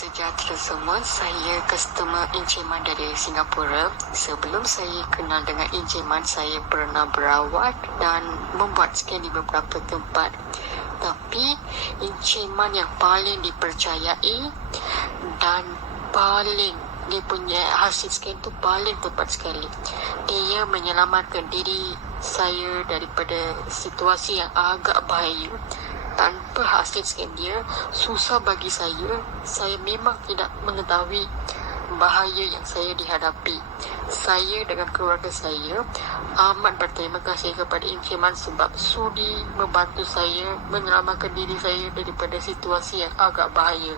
sejahtera semua. Saya customer Encik Man dari Singapura. Sebelum saya kenal dengan Encik Man, saya pernah berawat dan membuat scan di beberapa tempat. Tapi Encik Man yang paling dipercayai dan paling dia punya hasil scan tu paling tepat sekali. Dia menyelamatkan diri saya daripada situasi yang agak bahaya tanpa hasil scan dia susah bagi saya. Saya memang tidak mengetahui bahaya yang saya dihadapi. Saya dengan keluarga saya amat berterima kasih kepada Encik Man sebab sudi membantu saya menyelamatkan diri saya daripada situasi yang agak bahaya